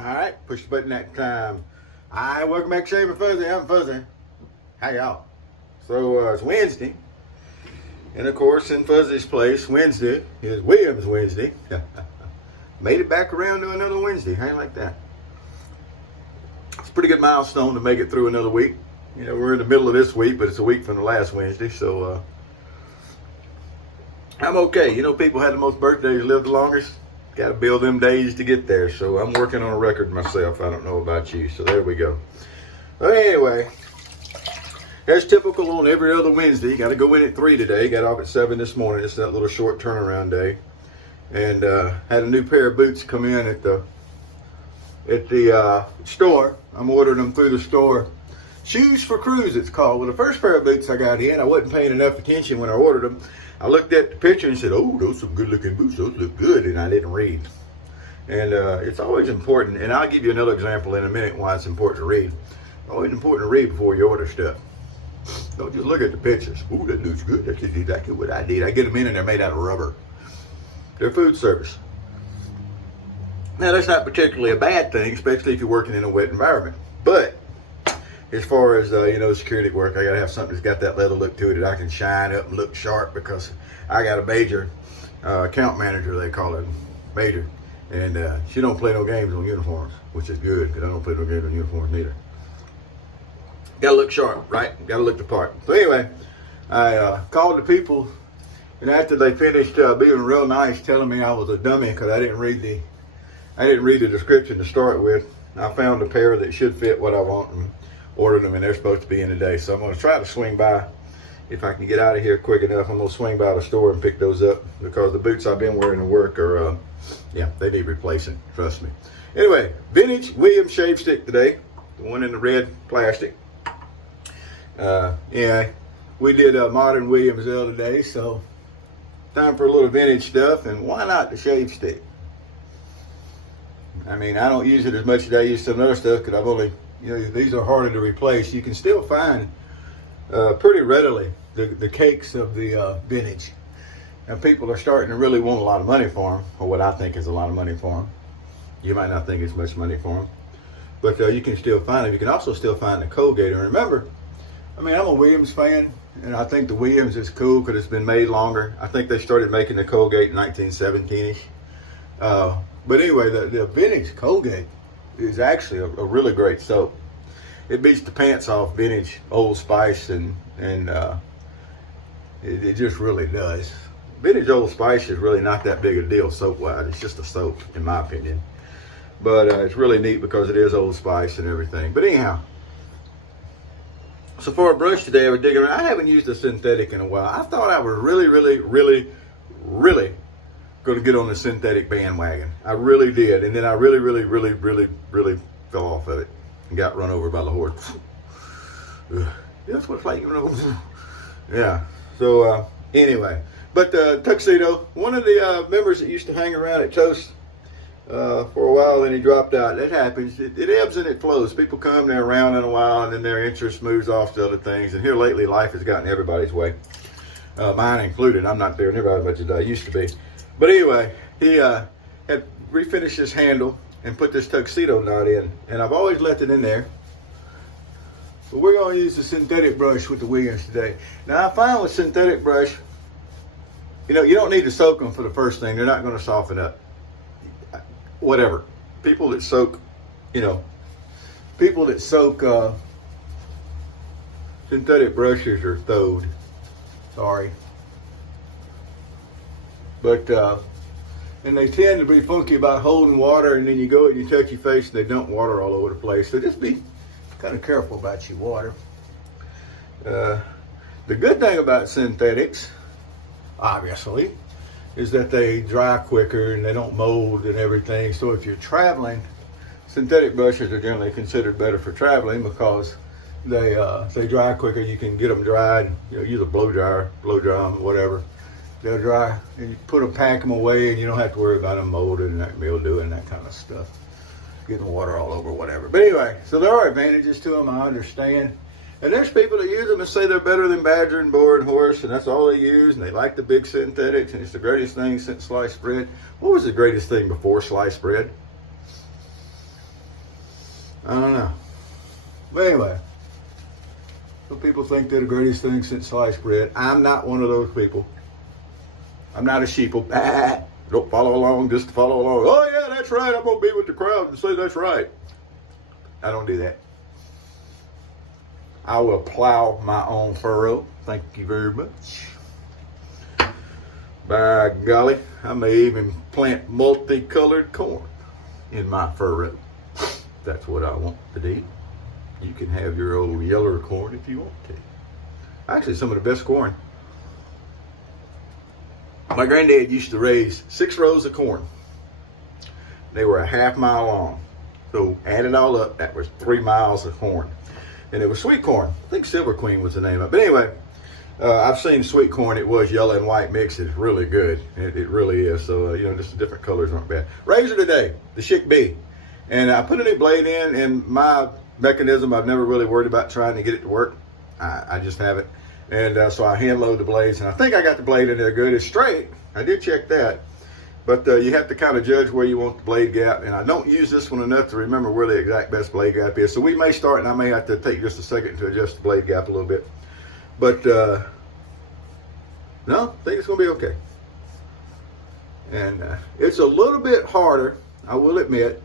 Alright, push the button that time. Alright, welcome back to Shave and Fuzzy. I'm Fuzzy. How y'all? So, it's Wednesday. And of course, in Fuzzy's place, Wednesday is Williams Wednesday. Made it back around to another Wednesday. How you like that? It's a pretty good milestone to make it through another week. You know, we're in the middle of this week, but it's a week from the last Wednesday, so I'm okay. You know, people had the most birthdays, live the longest. Got to build them days to get there. So I'm working on a record myself. I don't know about you. So there we go. But anyway, as typical on every other Wednesday, got to go in at 3 today. Got off at 7 this morning. It's that little short turnaround day. And had a new pair of boots come in at the store. I'm ordering them through the store. Shoes for Cruise, it's called. Well, the first pair of boots I got in, I wasn't paying enough attention when I ordered them. I looked at the picture and said, oh, those are some good looking boots. Those look good. And I didn't read. And it's always important. And I'll give you another example in a minute why it's important to read. Always important to read before you order stuff. Don't just look at the pictures. Ooh, that looks good. That's exactly what I did. I get them in and they're made out of rubber. They're food service. Now, that's not particularly a bad thing, especially if you're working in a wet environment. But as far as, security work, I got to have something that's got that leather look to it that I can shine up and look sharp, because I got a major account manager, they call her major, and she don't play no games on uniforms, which is good, because I don't play no games on uniforms neither. Got to look sharp, right? Got to look the part. So anyway, I called the people, and after they finished being real nice, telling me I was a dummy because I didn't read the description to start with, I found a pair that should fit what I want and ordered them, and they're supposed to be in today. So I'm going to try to swing by. If I can get out of here quick enough, I'm going to swing by the store and pick those up, because the boots I've been wearing to work are, they need replacing. Trust me. Anyway, vintage Williams shave stick today. The one in the red plastic. We did a modern Williams L today, so time for a little vintage stuff, and why not the shave stick? I mean, I don't use it as much as I use some other stuff, because I've only, these are harder to replace. You can still find pretty readily the cakes of the vintage. And people are starting to really want a lot of money for them, or what I think is a lot of money for them. You might not think it's much money for them, but you can still find them. You can also still find the Colgate. And remember, I'm a Williams fan, and I think the Williams is cool because it's been made longer. I think they started making the Colgate in 1917-ish. But anyway, the vintage Colgate is actually a really great soap. It beats the pants off vintage Old Spice, and it just really does. Vintage Old Spice is really not that big a deal soap-wise. It's just a soap, in my opinion. But it's really neat because it is Old Spice and everything. But anyhow, so for a brush today, I was digging around. I haven't used a synthetic in a while. I thought I was really going to get on the synthetic bandwagon. I really did. And then I really fell off of it and got run over by the horse. That's what it's like, Yeah. So anyway, but Tuxedo, one of the members that used to hang around at Toast for a while, and he dropped out. That happens. It ebbs and it flows. People come, they're around in a while, and then their interest moves off to other things. And here lately, life has gotten everybody's way, mine included. I'm not there nearby as much as I used to be. But anyway, he had refinished his handle and put this tuxedo knot in, and I've always left it in there. But we're going to use the synthetic brush with the Williams today. Now, I find with synthetic brush, you don't need to soak them for the first thing. They're not going to soften up. Whatever. People that soak synthetic brushes are throwed. Sorry. But, and they tend to be funky about holding water, and then you go and you touch your face and they dump water all over the place. So just be kind of careful about your water. The good thing about synthetics, obviously, is that they dry quicker and they don't mold and everything. So if you're traveling, synthetic brushes are generally considered better for traveling because they dry quicker. You can get them dried, use a blow dry them, whatever. They'll dry, and you pack them away, and you don't have to worry about them molding and that mildew and that kind of stuff. Getting water all over, whatever. But anyway, so there are advantages to them, I understand. And there's people that use them and say they're better than Badger and Boar and Horse, and that's all they use, and they like the big synthetics, and it's the greatest thing since sliced bread. What was the greatest thing before sliced bread? I don't know. But anyway, some people think they're the greatest thing since sliced bread. I'm not one of those people. I'm not a sheeple. Don't follow along just to follow along. Oh yeah, that's right. I'm going to be with the crowd and say that's right. I don't do that. I will plow my own furrow. Thank you very much. By golly, I may even plant multicolored corn in my furrow. That's what I want to do. You can have your old yellow corn if you want to. Actually, some of the best corn. My granddad used to raise 6 rows of corn. They were a ½ mile long. So add it all up, that was 3 miles of corn. And it was sweet corn. I think Silver Queen was the name of it. But anyway, I've seen sweet corn. It was yellow and white mix. It's really good. It really is. So, just the different colors aren't bad. Razor today, the Schick B. And I put a new blade in, and my mechanism, I've never really worried about trying to get it to work. I just haven't. And so I hand load the blades, and I think I got the blade in there good. It's straight. I did check that. But you have to kind of judge where you want the blade gap. And I don't use this one enough to remember where the exact best blade gap is. So we may start, and I may have to take just a second to adjust the blade gap a little bit. But no, I think it's going to be okay. And it's a little bit harder, I will admit.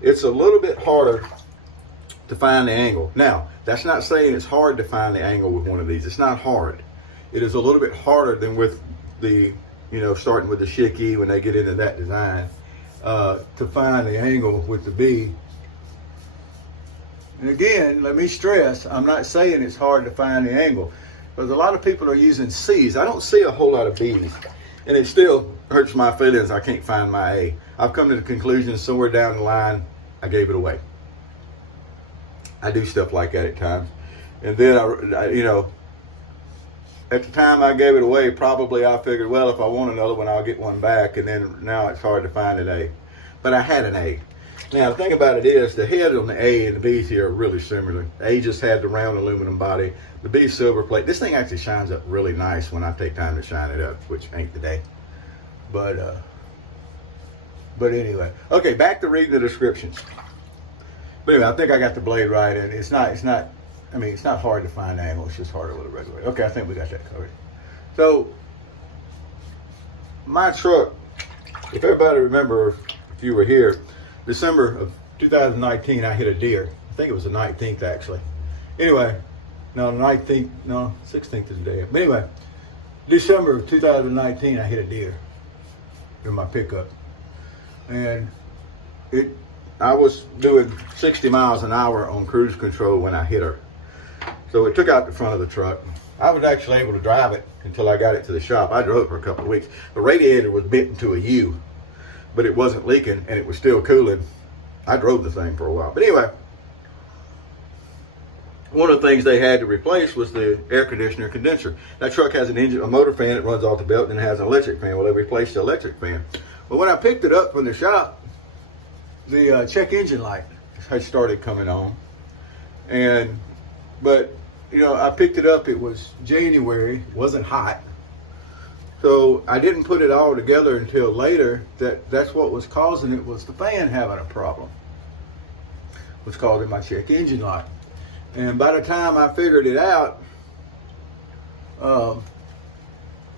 It's a little bit harder to find the angle. Now, that's not saying it's hard to find the angle with one of these. It's not hard. It is a little bit harder than with the, starting with the Schick E when they get into that design, to find the angle with the B. And again, let me stress, I'm not saying it's hard to find the angle, because a lot of people are using C's. I don't see a whole lot of B's, and it still hurts my feelings I can't find my A. I've come to the conclusion somewhere down the line, I gave it away. I do stuff like that at times. And then, at the time I gave it away, probably I figured, well, if I want another one, I'll get one back. And then now it's hard to find an A. But I had an A. Now, the thing about it is, the head on the A and the B's here are really similar. The A just had the round aluminum body. The B silver plate. This thing actually shines up really nice when I take time to shine it up, which ain't the day. But anyway. Okay, back to reading the descriptions. But anyway, I think I got the blade right, and it's not hard to find the angle. It's just harder with a regular. Okay, I think we got that covered. So, my truck, if everybody remember, if you were here, December of 2019, I hit a deer. I think it was the 19th, actually. Anyway, no, the 19th, no, 16th is the day. But anyway, December of 2019, I hit a deer in my pickup. And I was doing 60 miles an hour on cruise control when I hit her. So it took out the front of the truck. I was actually able to drive it until I got it to the shop. I drove it for a couple of weeks. The radiator was bent into a U, but it wasn't leaking and it was still cooling. I drove the thing for a while. But anyway, one of the things they had to replace was the air conditioner condenser. That truck has a motor fan that runs off the belt, and it has an electric fan. Well, they replaced the electric fan. But when I picked it up from the shop, the check engine light had started coming on. But I picked it up, it was January, it wasn't hot. So I didn't put it all together until later that's what was causing it, was the fan having a problem. Was causing my check engine light. And by the time I figured it out,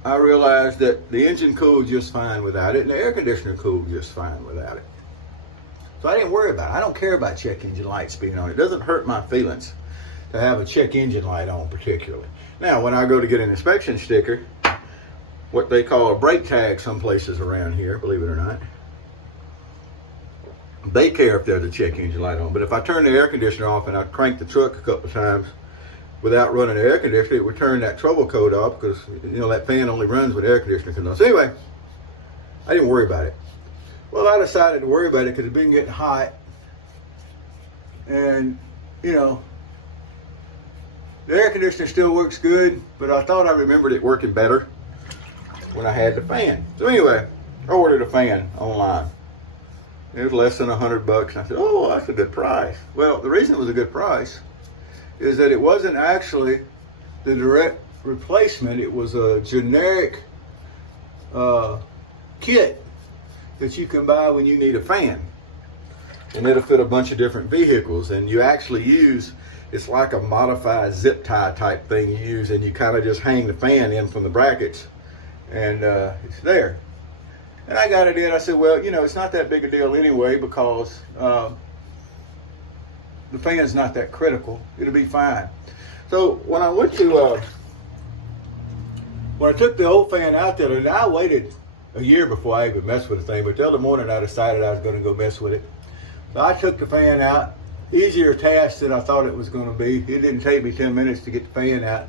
I realized that the engine cooled just fine without it, and the air conditioner cooled just fine without it. So I didn't worry about it. I don't care about check engine lights being on. It doesn't hurt my feelings to have a check engine light on particularly. Now, when I go to get an inspection sticker, what they call a brake tag some places around here, believe it or not, they care if there's a check engine light on. But if I turn the air conditioner off and I crank the truck a couple of times without running the air conditioner, it would turn that trouble code off, because that fan only runs when the air conditioner comes on. So anyway, I didn't worry about it. Well, I decided to worry about it because it's been getting hot, and the air conditioner still works good, but I thought I remembered it working better when I had the fan. So anyway, I ordered a fan online. It was less than $100. I said, oh, that's a good price. Well, the reason it was a good price is that it wasn't actually the direct replacement. It was a generic kit that you can buy when you need a fan. and it'll fit a bunch of different vehicles. And you actually use, it's like a modified zip tie type thing you use, and you kind of just hang the fan in from the brackets, and it's there. And I got it in. I said, well, you know, it's not that big a deal anyway, because the fan's not that critical. It'll be fine. So when I went to, when I took the old fan out there, and I waited a year before I even messed with the thing, but the other morning I decided I was going to go mess with it. So I took the fan out. Easier task than I thought it was going to be. It didn't take me 10 minutes to get the fan out.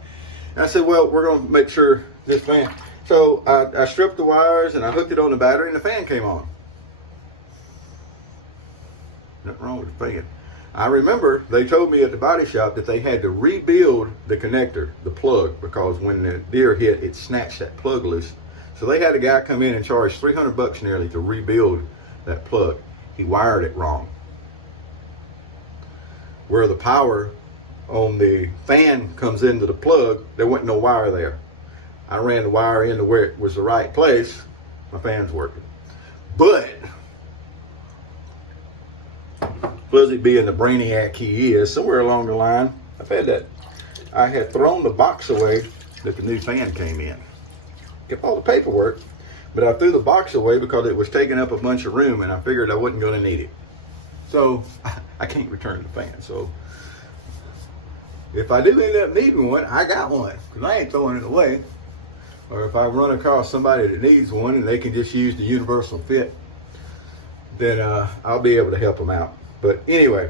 And I said, well, we're going to make sure this fan. So I stripped the wires and I hooked it on the battery, and the fan came on. Nothing wrong with the fan. I remember they told me at the body shop that they had to rebuild the connector, the plug, because when the deer hit, it snatched that plug loose. So they had a guy come in and charge $300 nearly to rebuild that plug. He wired it wrong. Where the power on the fan comes into the plug, there wasn't no wire there. I ran the wire into where it was the right place. My fan's working. But Fuzzy being the brainiac he is, somewhere along the line, I had thrown the box away that the new fan came in. Kept all the paperwork, but I threw the box away because it was taking up a bunch of room, and I figured I wasn't going to need it. So I can't return the fan. So if I do end up needing one, I got one, because I ain't throwing it away. Or if I run across somebody that needs one and they can just use the universal fit, then I'll be able to help them out. But anyway,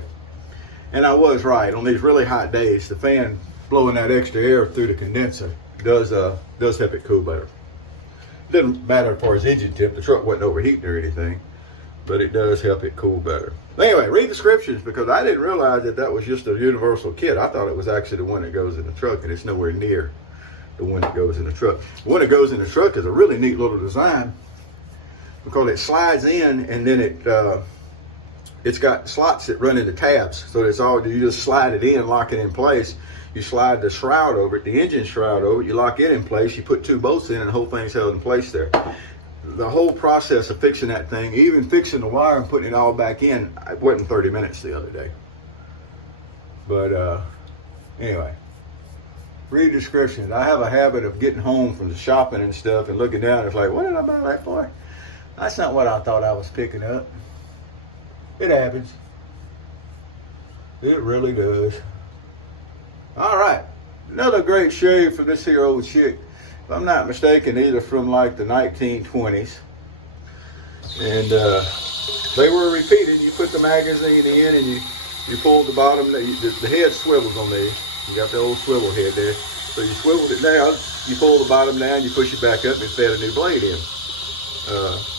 and I was right. On these really hot days, the fan blowing that extra air through the condenser does help it cool better. It doesn't matter as far as engine temp. The truck wasn't overheating or anything, but it does help it cool better. Anyway, read the descriptions, because I didn't realize that was just a universal kit. I thought it was actually the one that goes in the truck, and it's nowhere near the one that goes in the truck. The one that goes in the truck is a really neat little design, because it slides in, and then it's got slots that run into tabs. So it's all, you just slide it in, lock it in place. You slide the shroud over it, the engine shroud over it, you lock it in place, you put 2 bolts in, and the whole thing's held in place there. The whole process of fixing that thing, even fixing the wire and putting it all back in, it wasn't 30 minutes the other day. But anyway, read descriptions. I have a habit of getting home from the shopping and stuff and looking down. It's like, what did I buy that for? That's not what I thought I was picking up. It happens. It really does. All right, another great shave from this here old Schick. If I'm not mistaken, either from like the 1920s. And they were repeated. You put the magazine in and you pull the bottom, the head swivels on these. You got the old swivel head there. So you swiveled it down, you pull the bottom down, you push it back up, and it fed a new blade in.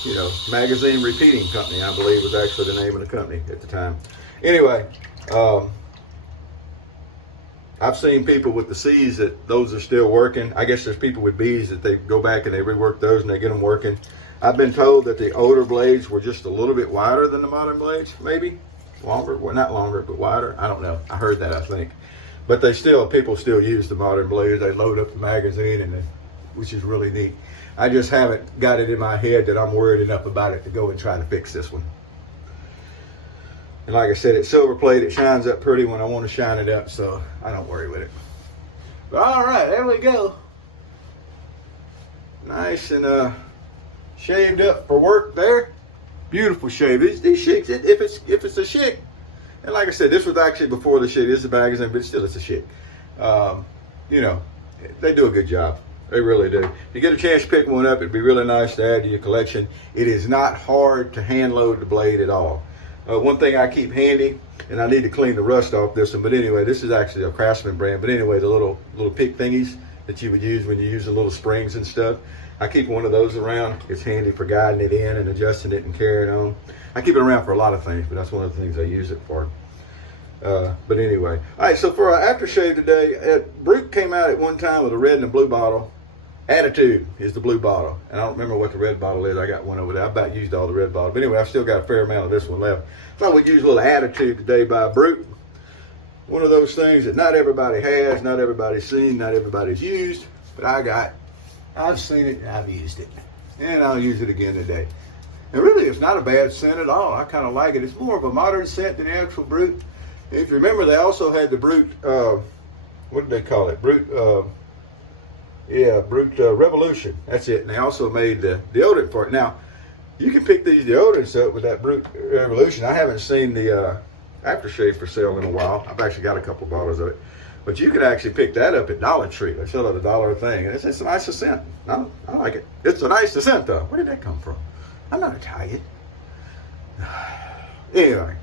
You know, Magazine Repeating Company, I believe, was actually the name of the company at the time. Anyway, I've seen people with the C's that those are still working. I guess there's people with B's that they go back and they rework those and they get them working. I've been told that the older blades were just a little bit wider than the modern blades, maybe longer. Well, not longer, but wider. I don't know. I heard that, I think. But people still use the modern blades. They load up the magazine, which is really neat. I just haven't got it in my head that I'm worried enough about it to go and try to fix this one. And like I said, it's silver plate. It shines up pretty when I want to shine it up, so I don't worry with it. But all right, there we go. Nice and shaved up for work there. Beautiful shave. These Schicks, if it's a Schick, and like I said, this was actually before the Schick. This is a magazine, but still it's a Schick. You know, they do a good job. They really do. If you get a chance to pick one up, it'd be really nice to add to your collection. It is not hard to hand load the blade at all. One thing I keep handy, and I need to clean the rust off this one, but anyway, this is actually a Craftsman brand, but anyway, the little pick thingies that you would use when you use the little springs and stuff, I keep one of those around. It's handy for guiding it in and adjusting it and carrying on. I keep it around for a lot of things, but that's one of the things I use it for. But anyway, all right, so for our aftershave today, Brute came out at one time with a red and a blue bottle. Attitude is the blue bottle, and I don't remember what the red bottle is. I got one over there. I about used all the red bottles, but anyway, I've still got a fair amount of this one left. Thought we'd use a little Attitude today by Brute. One of those things that not everybody has, not everybody's seen, not everybody's used, but I've seen it and I've used it, and I'll use it again today. And really, it's not a bad scent at all. I kind of like it. It's more of a modern scent than the actual Brute. And if you remember, they also had the Brute, what did they call it? Brute Revolution. That's it. And they also made the deodorant for it. Now, you can pick these deodorants up with that Brute Revolution. I haven't seen the aftershave for sale in a while. I've actually got a couple bottles of it. But you could actually pick that up at Dollar Tree. They sell it $1 a thing. And it's a nice scent. I like it. It's a nice scent, though. Where did that come from? I'm not Italian. Anyway,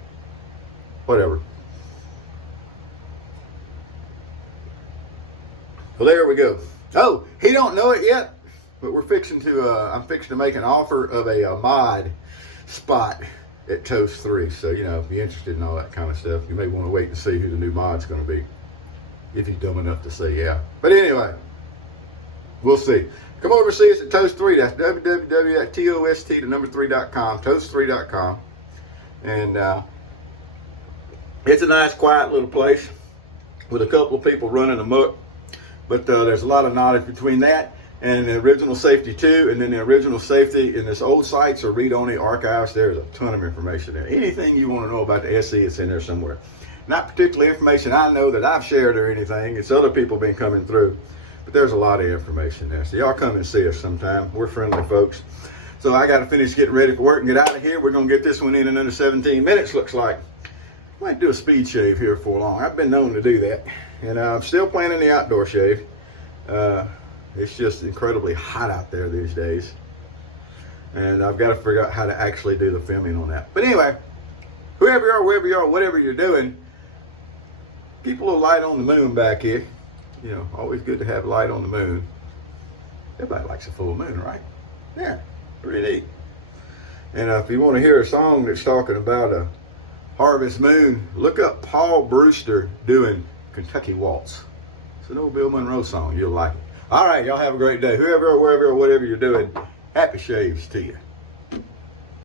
whatever. Well, there we go. Oh, he don't know it yet, but we're fixing to. I'm fixing to make an offer of a mod spot at Toast 3. So if you're interested in all that kind of stuff, you may want to wait and see who the new mod's going to be, if he's dumb enough to say yeah. But anyway, we'll see. Come over and see us at Toast 3. That's www.tost3.com, toast3.com. And it's a nice, quiet little place with a couple of people running amok. But there's a lot of knowledge between that and the original safety 2. And then the original safety in this old sites or read-only archives. There's a ton of information there. Anything you want to know about the SE, it's in there somewhere. Not particularly information I know that I've shared or anything. It's other people been coming through. But there's a lot of information there. So y'all come and see us sometime. We're friendly folks. So I got to finish getting ready for work and get out of here. We're going to get this one in under 17 minutes, looks like. I might do a speed shave here for long. I've been known to do that. And I'm still planning the outdoor shave. It's just incredibly hot out there these days. And I've got to figure out how to actually do the filming on that. But anyway, whoever you are, wherever you are, whatever you're doing, keep a little light on the moon back here. Always good to have light on the moon. Everybody likes a full moon, right? Yeah, pretty neat. And if you want to hear a song that's talking about a harvest moon, look up Paul Brewster doing Kentucky Waltz. It's an old Bill Monroe song. You'll like it. All right, y'all have a great day. Whoever or wherever or whatever you're doing, happy shaves to you.